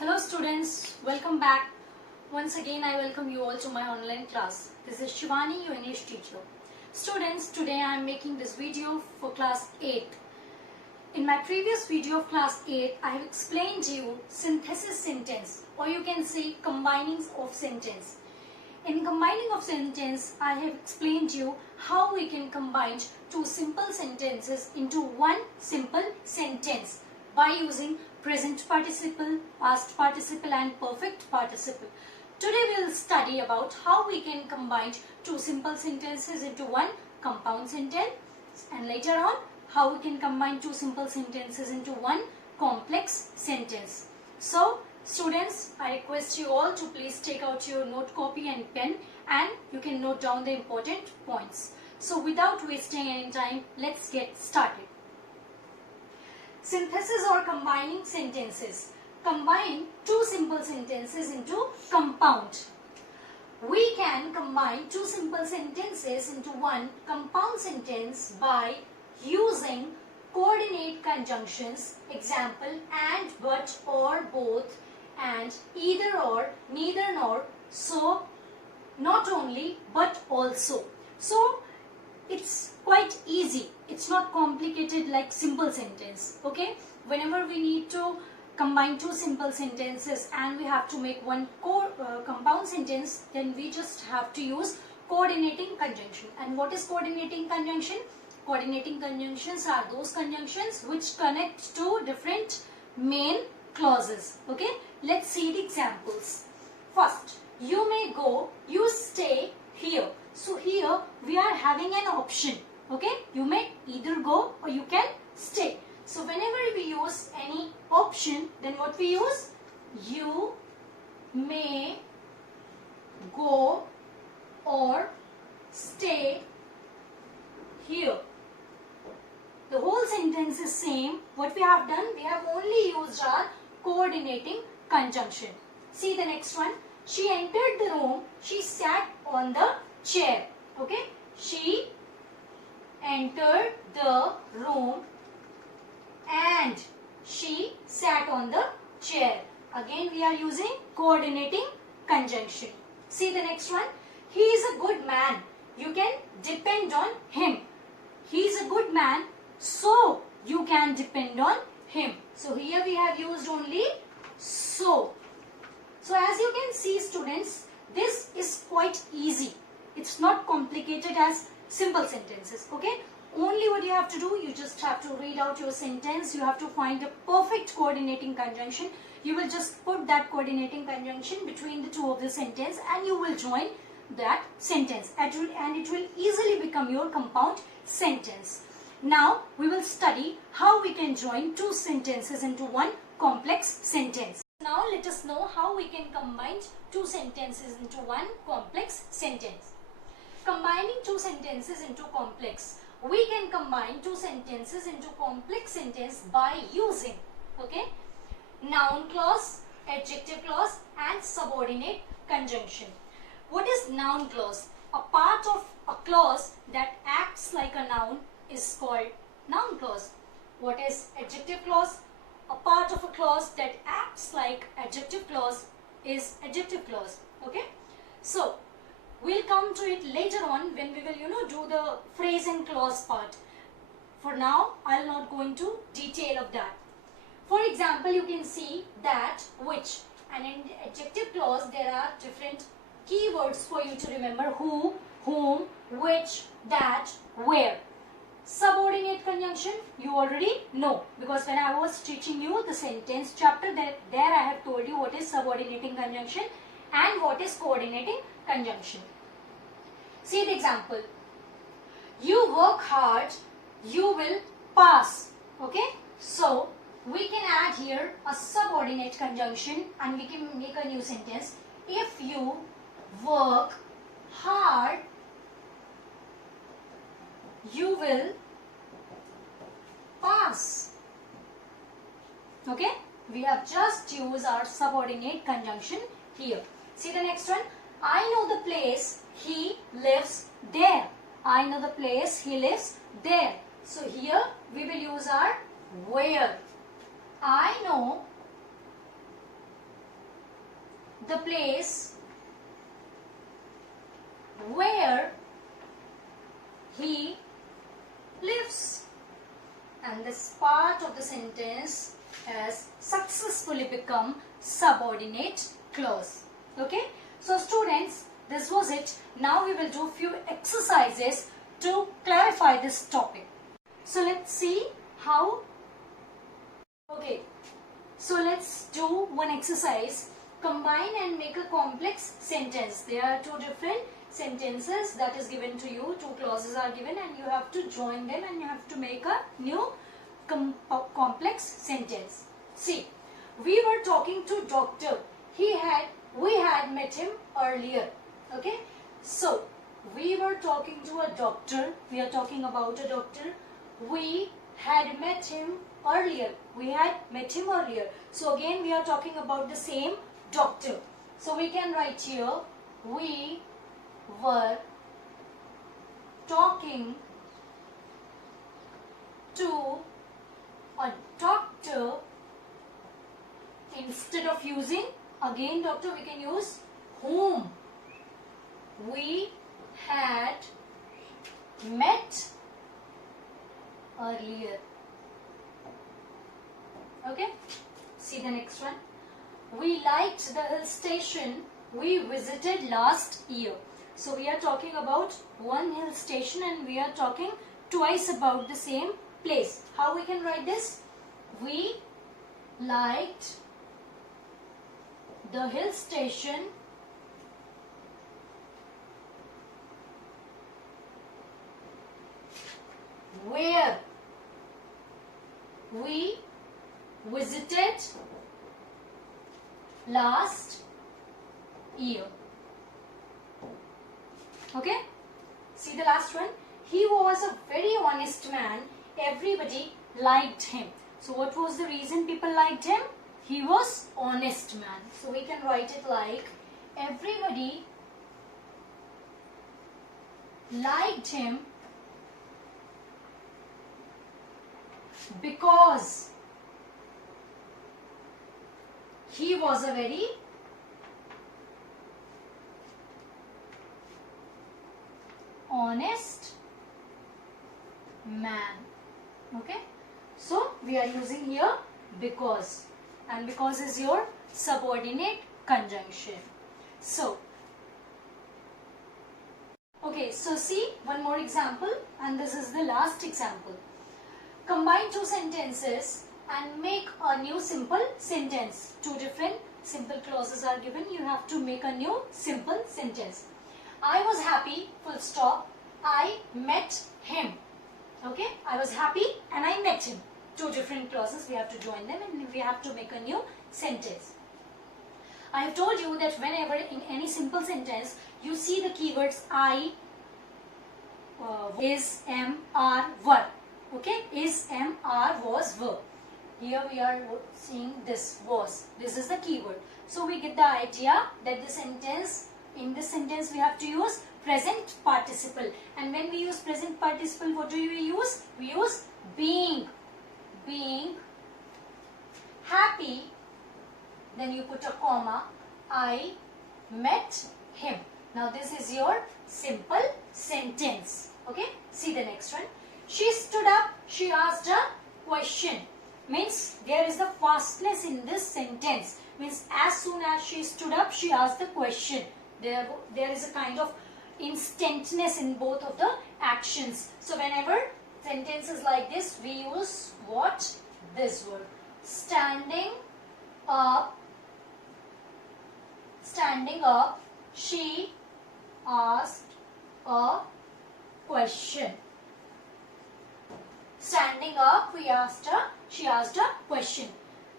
Hello students, welcome back. Once again I welcome you all to my online class. This is Shivani, your English teacher. Students, today I am making this video for class 8. In my previous video of class 8, I have explained to you synthesis sentence, or you can say combining of sentence. In combining of sentence, I have explained to you how we can combine two simple sentences into one simple sentence by using present participle, past participle and perfect participle. Today we will study about how we can combine two simple sentences into one compound sentence, and later on how we can combine two simple sentences into one complex sentence. So students, I request you all to please take out your note copy and pen and you can note down the important points. So without wasting any time, let's get started. Synthesis or combining sentences. Combine two simple sentences into compound. We can combine two simple sentences into one compound sentence by using coordinate conjunctions. Example, and, but, or, both, and, either or, neither nor, so, not only, but also. So, it's quite easy. It's not complicated like simple sentence. Okay. Whenever we need to combine two simple sentences and we have to make one compound sentence, then we just have to use coordinating conjunction. And what is coordinating conjunction? Coordinating conjunctions are those conjunctions which connect to different main clauses. Okay. Let's see the examples. First, you may go, you stay here. So here we are having an option. Okay, you may either go or you can stay. So whenever we use any option, then what we use? You may go or stay here. The whole sentence is same. What we have done? We have only used our coordinating conjunction. See the next one. She entered the room. She sat on the chair. Okay. She entered the room and she sat on the chair. Again we are using coordinating conjunction. See the next one. He is a good man. You can depend on him. He is a good man, so you can depend on him. So here we have used only so. So as you can see students, this is quite easy. It's not complicated as simple sentences. Okay. Only what you have to do, you just have to read out your sentence. You have to find the perfect coordinating conjunction. You will just put that coordinating conjunction between the two of the sentence and you will join that sentence. And it will easily become your compound sentence. Now we will study how we can join two sentences into one complex sentence. Now let us know how we can combine two sentences into one complex sentence. Combining two sentences into complex. We can combine two sentences into complex sentence by using, okay, noun clause, adjective clause and subordinate conjunction. What is noun clause? A part of a clause that acts like a noun is called noun clause. What is adjective clause? A part of a clause that acts like adjective clause is adjective clause. Okay. So we'll come to it later on when we will, do the phrase and clause part. For now, I'll not go into detail of that. For example, you can see that, which, and in adjective clause there are different keywords for you to remember: who, whom, which, that, where. Subordinate conjunction you already know, because when I was teaching you the sentence chapter, there I have told you what is subordinating conjunction and what is coordinating conjunction. See the example. You work hard, you will pass. Okay. So we can add here a subordinate conjunction and we can make a new sentence. If you work hard, you will pass. Okay. We have just used our subordinate conjunction here. See the next one. I know the place, he lives there. I know the place, he lives there. So here we will use our where. I know the place where he lives. And this part of the sentence has successfully become subordinate clause. Okay. So students, this was it. Now we will do few exercises to clarify this topic. So let's see how. Okay. So let's do one exercise. Combine and make a complex sentence. There are two different sentences that is given to you. Two clauses are given and you have to join them and you have to make a new complex sentence. See, we were talking to doctor. We had met him earlier. Okay. So, we were talking to a doctor. We are talking about a doctor. We had met him earlier. We had met him earlier. So, again we are talking about the same doctor. So, we can write here, we were talking to a doctor. Instead of using again doctor, we can use whom we had met earlier. Okay. See the next one. We liked the hill station we visited last year. So we are talking about one hill station and we are talking twice about the same place. How we can write this? We liked the hill station where we visited last year. Okay. See the last one. He was a very honest man. Everybody liked him. So what was the reason people liked him? He was honest man. So we can write it like everybody liked him because he was a very honest man. Okay. So we are using here because, and because is your subordinate conjunction. So okay, so see one more example and this is the last example. Combine two sentences and make a new simple sentence. Two different simple clauses are given. You have to make a new simple sentence. I was happy, full stop. I met him. Okay, I was happy and I met him. Two different clauses, we have to join them and we have to make a new sentence. I have told you that whenever in any simple sentence you see the keywords I, is, am, are, were. Okay, is, am, are, was, were. Here we are seeing this was. This is the keyword. So we get the idea that the sentence, in this sentence we have to use present participle. And when we use present participle, what do we use? We use being. Being happy, then you put a comma, I met him. Now this is your simple sentence. Okay, see the next one. She stood up, she asked a question. Means there is the fastness in this sentence. Means as soon as she stood up, she asked the question. There is a kind of instantness in both of the actions. So whenever sentences like this, we use what? This word. Standing up, she asked a question. Standing up, she asked a question.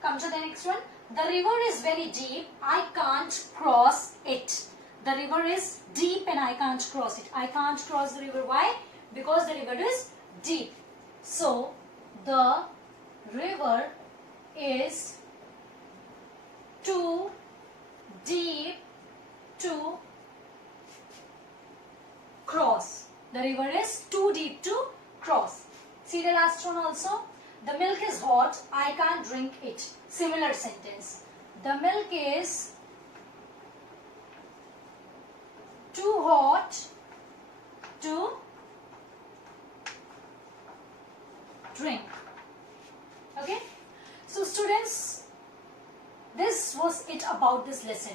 Come to the next one. The river is very deep, I can't cross it. The river is deep and I can't cross it. I can't cross the river. Why? Because the river is deep. So, the river is too deep to cross. The river is too deep to cross. See the last one also. The milk is hot, I can't drink it. Similar sentence. The milk is too hot to drink. Okay, so students, this was it about this lesson.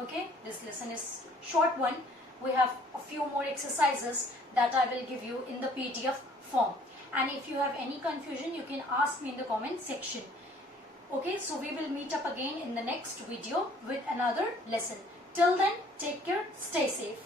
Okay, this lesson is short one. We have a few more exercises that I will give you in the PDF form, and if you have any confusion you can ask me in the comment section. Okay, so we will meet up again in the next video with another lesson. Till then, take care, stay safe.